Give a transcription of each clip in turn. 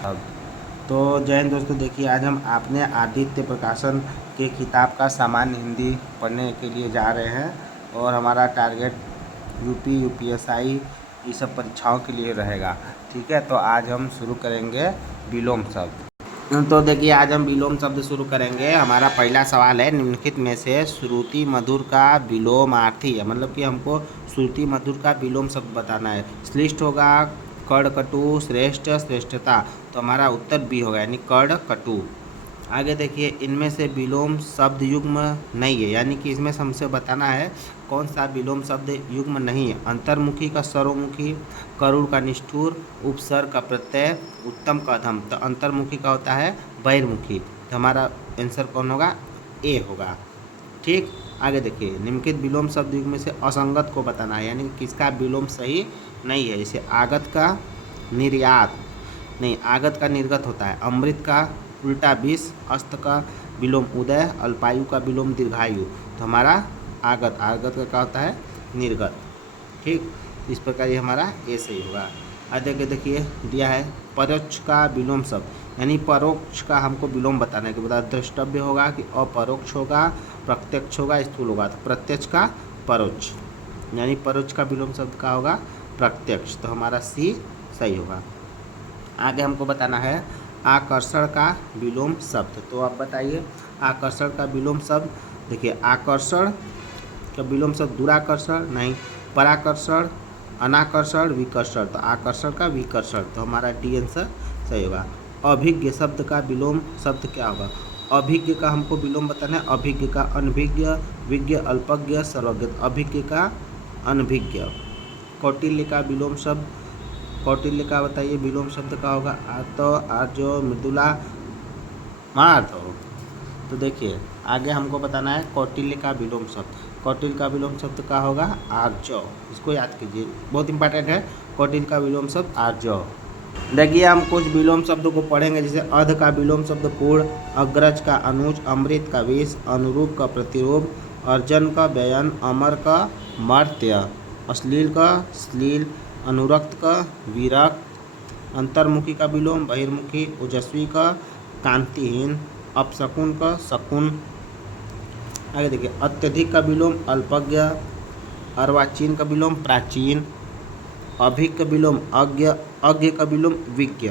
अब तो जय हिंद दोस्तों, देखिए आज हम आपने आदित्य प्रकाशन के किताब का सामान्य हिंदी पढ़ने के लिए जा रहे हैं और हमारा टारगेट यूपी यूपीएसआई ये सब परीक्षाओं के लिए रहेगा। ठीक है, तो आज हम शुरू करेंगे विलोम शब्द। तो देखिए आज हम विलोम शब्द शुरू करेंगे। हमारा पहला सवाल है, निम्नलिखित में से श्रुति मधुर का विलोमार्थी है, मतलब कि हमको श्रुति मधुर का विलोम शब्द बताना है। श्लिष्ट होगा कड़कटु, श्रेष्ठ श्रेष्ठता, तो हमारा उत्तर बी होगा यानी कड़कटु। आगे देखिए, इनमें से विलोम शब्द युग्म नहीं है, यानी कि इसमें से हमसे बताना है कौन सा विलोम शब्द युग्म नहीं है। अंतर्मुखी का सर्वमुखी, करुण का निष्ठुर, उपसर्ग का प्रत्यय, उत्तम का अधम, तो अंतर्मुखी का होता है बहिर्मुखी, तो हमारा आंसर कौन होगा, ए होगा। ठीक, आगे देखिए, निम्नलिखित विलोम शब्द युग्म में से असंगत को बताना है, यानी कि किसका विलोम सही नहीं है। जैसे आगत का निर्यात नहीं, आगत का निर्गत होता है। अमृत का उल्टा विष, अस्त का विलोम उदय, अल्पायु का विलोम दीर्घायु, तो हमारा आगत, आगत का क्या होता है, निर्गत। ठीक, इस प्रकार ये हमारा ए सही होगा। आगे देखिए दिया है परोक्ष का विलोम शब्द, यानी परोक्ष का हमको विलोम बताना है कि बता द्रष्टव्य होगा कि अपरोक्ष होगा, प्रत्यक्ष होगा, स्थूल होगा, तो प्रत्यक्ष का परोक्ष, यानी परोक्ष का विलोम शब्द का होगा प्रत्यक्ष, तो हमारा सी सही होगा। आगे हमको बताना है आकर्षण का विलोम शब्द, तो आप बताइए आकर्षण का विलोम शब्द। देखिए आकर्षण का विलोम शब्द दुराकर्षण नहीं, पराकर्षण, अनाकर्षण, विकर्षण, तो आकर्षण का विकर्षण, तो हमारा डी आंसर सही होगा। अभिज्ञ शब्द का विलोम शब्द क्या होगा। अभिज्ञ का हमको विलोम बताना है, अभिज्ञ का अनभिज्ञ, विज्ञ अल्पज्ञ, सर्वज्ञ, अभिज्ञ का अनभिज्ञ। कौटिल्य का विलोम शब्द, कौटिल्य का बताइए विलोम शब्द का होगा आर्तो, आर्जो, मृदुला, मार्धव। तो देखिए आगे हमको बताना है कौटिल्य का विलोम शब्द। कौटिल्य का विलोम शब्द का होगा आर्जव, इसको याद कीजिए, बहुत इंपॉर्टेंट है। कौटिल्य का विलोम शब्द आर्जव। देखिए हम कुछ विलोम शब्दों को पढ़ेंगे, जैसे अध का विलोम शब्द पूर्ण, अग्रज का अनुज, अमृत का विष, अनुरूप का प्रतिरूप, अर्जन का व्ययन, अमर का मर्त्य, अश्लील का श्लील, अनुरक्त का विरक्त, अंतर्मुखी का विलोम बहिर्मुखी, ओजस्वी का कांतिहीन, अपशकुन का शकुन। आगे देखिए अत्यधिक का विलोम अल्पज्ञ, अर्वाचीन का विलोम प्राचीन, अभिज्ञ का विलोम अज्ञ, अज्ञ का विलोम विज्ञ,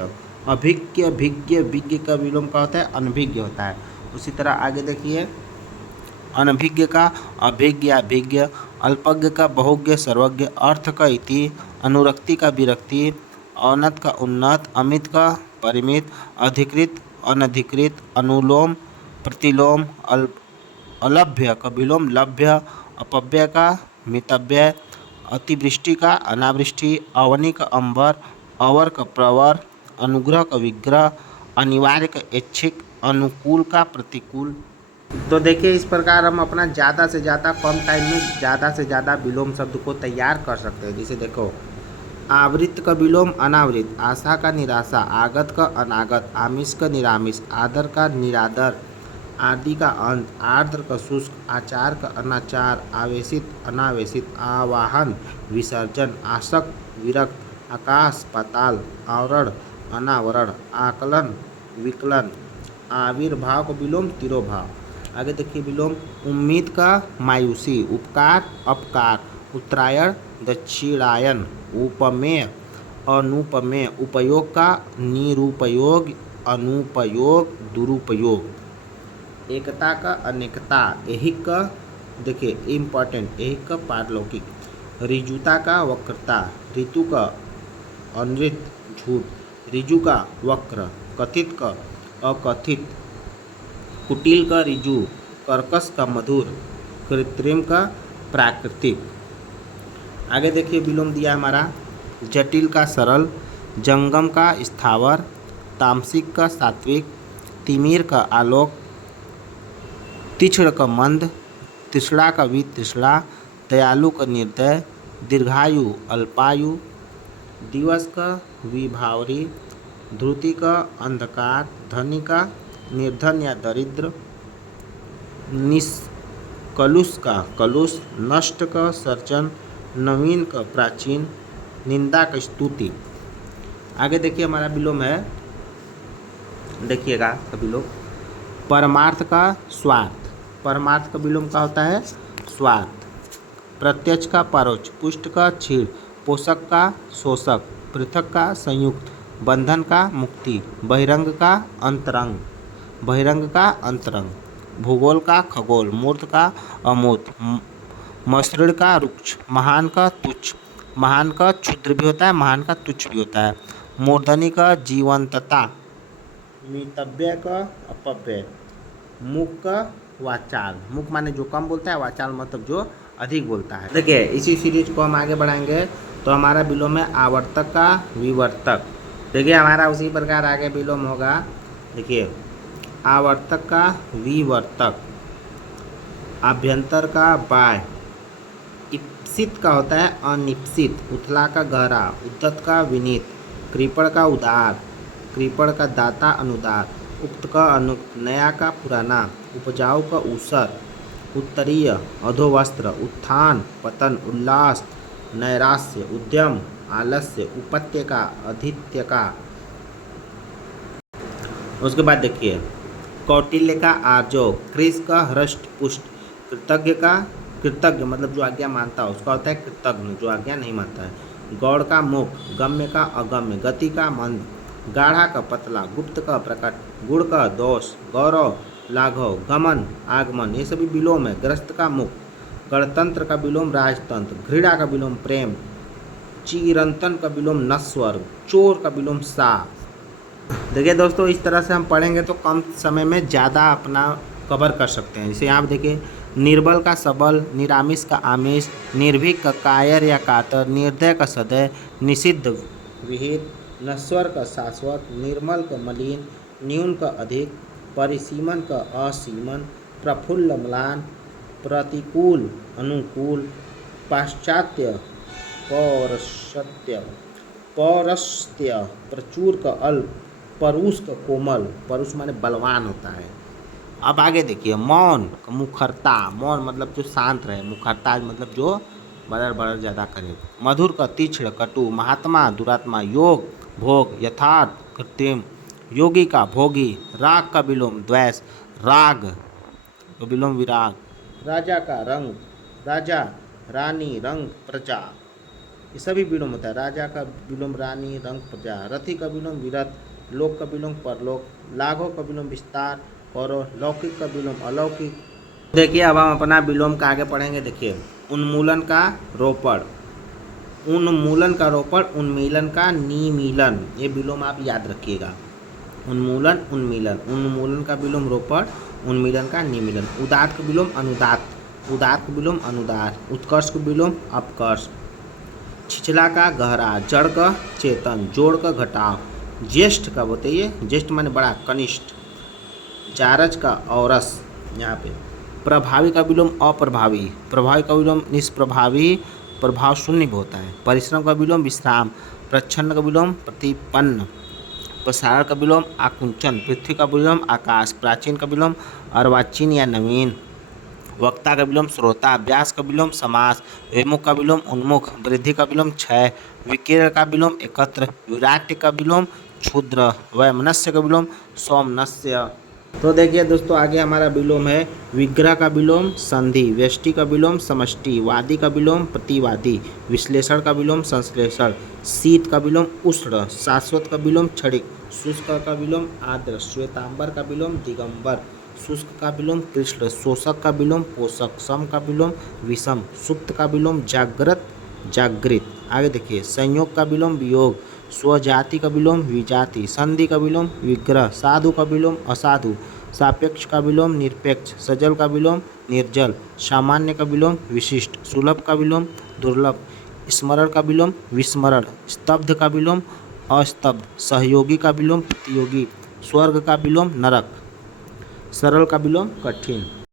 अभिज्ञ भिज्ञ, विज्ञ का विलोम का होता है अनभिज्ञ होता है। उसी तरह आगे देखिए अनभिज्ञ का अभिज्ञ अभिज्ञ, अल्पज्ञ का बहुज्ञ सर्वज्ञ, अर्थ का इति, अनुरक्ति का विरक्ति, औन्नत का उन्नत, अमित का परिमित, अधिकृत अनधिकृत, अनुलोम प्रतिलोम, अलभ्य का विलोम लभ्य, अपव्यय का मितव्यय, अतिवृष्टि का अनावृष्टि, अवनि का अंबर, अवर का प्रवर, अनुग्रह का विग्रह, अनिवार्य का ऐच्छिक, अनुकूल का प्रतिकूल। तो देखिए इस प्रकार हम अपना ज़्यादा से ज़्यादा कम टाइम में ज़्यादा से ज़्यादा विलोम शब्द को तैयार कर सकते हैं। जैसे देखो आवृत का विलोम अनावृत, आशा का निराशा, आगत का अनागत, आमिष का निरामिष, आदर का निरादर, आदि का अंत, आर्द्र का शुष्क, आचार का अनाचार, आवेशित अनावेशित, आवाहन विसर्जन, आसक्त विरक्त, आकाश पाताल, आवरण अनावरण, आकलन विकलन, आविर्भाव का विलोम तिरोभाव। आगे देखिए विलोम उम्मीद का मायूसी, उपकार अपकार, उत्तरायण दक्षिणायन, उपमेय अनुपमेय, उपयोग का निरुपयोग, अनुपयोग दुरुपयोग, एकता का अनेकता, ऐहिक का देखिए इम्पॉर्टेंट, ऐहिक का पारलौकिक, ऋजुता का वक्रता, ऋतु का अनृत झूठ, ऋजु का वक्र, कथित का अकथित, कुटिल का ऋजु, कर्कश का मधुर, कृत्रिम का प्राकृतिक। आगे देखिए विलोम दिया हमारा जटिल का सरल, जंगम का स्थावर, तामसिक का सात्विक, तिमिर का आलोक, तीक्ष्ण का मंद, तृष्णा का वितृष्णा, दयालु का निर्दय, दीर्घायु अल्पायु, दिवस का विभावरी, ध्रुति का अंधकार, धनी का निर्धन या दरिद्र, कलुष का कलुष, नष्ट का सर्जन, नवीन का प्राचीन, निंदा का स्तुति। आगे देखिए हमारा विलोम है देखिएगा सभी लोग, परमार्थ का स्वार्थ, परमार्थ का विलोम का होता है स्वार्थ, प्रत्यक्ष का परोक्ष, पुष्ट का क्षीण, पोषक का शोषक, पृथक का संयुक्त, बंधन का मुक्ति, बहिरंग का अंतरंग, बहिरंग का अंतरंग, भूगोल का खगोल, मूर्त का अमूर्त, मसृण का रुक्ष, महान का तुच्छ, महान का क्षुद्र भी होता है, महान का तुच्छ भी होता है, मूर्धनि का जीवंतता, मितव्यय का अपव्यय, मुख का वाचाल, मुख माने जो कम बोलता है, वाचाल मतलब जो अधिक बोलता है। देखिए इसी सीरीज को हम आगे बढ़ाएंगे तो हमारा विलोम है आवर्तक का विवर्तक। देखिए हमारा उसी प्रकार आगे विलोम होगा। देखिए आवर्तक का विवर्तक, अभ्यंतर का बाह्य, इप्सित का होता है अनिप्सित, उथला का गहरा, उद्धत का विनीत, कृपण का उदार, कृपण का दाता अनुदार, उक्त का अनुक्त, नया का पुराना, उपजाऊ का ऊसर, उत्तरीय, अधोवस्त्र, उत्थान पतन, उल्लास नैराश्य, उद्यम आलस्य, उपत्य का अधित्य का। उसके बाद देखिए कौटिल्य का आर्जव, क्रिस का हृष्ट पुष्ट, कृतज्ञ का, कृतज्ञ मतलब जो आज्ञा मानता है उसका होता है कृतज्ञ, जो आज्ञा नहीं मानता है, गौड़ का मुख, गम्य का अगम्य, गति का मंद, गाढ़ा का पतला, गुप्त का प्रकट, गुण का दोष, गौरव लाघव, गमन आगमन, ये सभी विलोम है। ग्रस्त का मुख, गणतंत्र का विलोम राजतंत्र, घृणा का विलोम प्रेम, चिरंतन का विलोम नस्वर, चोर का विलोम सा। देखिए दोस्तों इस तरह से हम पढ़ेंगे तो कम समय में ज़्यादा अपना कवर कर सकते हैं। जैसे यहाँ पे देखिए निर्बल का सबल, निरामिष का आमिष, निर्भीक का कायर या कातर, निर्दय का सदय, निषिद्ध विहित, नश्वर का शाश्वत, निर्मल का मलिन, न्यून का अधिक, परिसीमन का असीमन, प्रफुल्ल म्लान, प्रतिकूल अनुकूल, पाश्चात्य पौरस्त्य, पौरस्त्य प्रचुर का अल्प, परुष का कोमल, परुष माने बलवान होता है। अब आगे देखिए मौन मुखरता, मौन मतलब जो शांत रहे, मुखरता मतलब जो बदर बदर ज़्यादा करे, मधुर का तीक्ष्ण कटु, महात्मा दुरात्मा, योग भोग यथार्थ कृत्रिम, योगी का भोगी, राग का विलोम द्वेष, राग का विलोम विराग, राजा का रंग, राजा रानी रंग प्रजा, ये सभी विलोम होता है। राजा का विलोम रानी रंग प्रजा, रथी का विलोम विरत, लोक का विलोम परलोक, लाघव का विलोम विस्तार और लौकिक का विलोम अलौकिक। देखिए अब हम अपना विलोम का आगे पढ़ेंगे। देखिए उन्मूलन का रोपड़, उन्मूलन का रोपड़, उन्मीलन का निमीलन, ये विलोम आप याद रखिएगा। उन्मूलन उन्मीलन, उन्मूलन का विलोम रोपड़, उन्मीलन का निमीलन। उदात्त का विलोम अनुदात्त, उदात्त का विलोम अनुदार, उत्कर्ष का विलोम अपकर्ष, छिछला का गहरा, जड़ का चेतन, जोड़ का घटाव, ज्येष्ठ का बताइए, ज्येष्ठ माने बड़ा, कनिष्ठ, जारज का औरस, यहाँ पे प्रभावी का विलोम अप्रभावी, प्रभावी का विलोम निष्प्रभावी, प्रभाव शून्य भी होता है। परिश्रम का विलोम विश्राम, प्रच्छन्न का विलोम प्रतिपन्न, प्रसारण का विलोम आकुंचन, पृथ्वी का विलोम आकाश, प्राचीन का विलोम अर्वाचीन या नवीन, वक्ता का विलोम श्रोता, व्यास का विलोम समास, विमुख का विलोम उन्मुख, वृद्धि का विलोम क्षय, विकीर्ण का विलोम एकत्र, विराट्य का विलोम क्षुद्र, वैमनस्य का विलोम सौमनस्य। तो देखिए दोस्तों आगे हमारा विलोम है विग्रह का विलोम संधि, व्यष्टि का विलोम समष्टि, वादी का विलोम प्रतिवादी, विश्लेषण का विलोम संश्लेषण, शीत का विलोम उष्ण, शाश्वत का विलोम क्षणिक, शुष्क का विलोम आर्द्र, श्वेतांबर का विलोम दिगंबर, शुष्क का विलोम कृष्ण, शोषक का विलोम पोषक, सम का विलोम विषम, सुप्त का विलोम जागृत जागृत। आगे देखिए संयोग का विलोम वियोग, स्वजाति का विलोम विजाति, संधि का विलोम विग्रह, साधु का विलोम असाधु, सापेक्ष का विलोम निरपेक्ष, सजल का विलोम निर्जल, सामान्य का विलोम विशिष्ट, सुलभ का विलोम दुर्लभ, स्मरण का विलोम विस्मरण, स्तब्ध का विलोम अस्तब्ध, सहयोगी का विलोम प्रतियोगी, स्वर्ग का विलोम नरक, सरल का विलोम कठिन।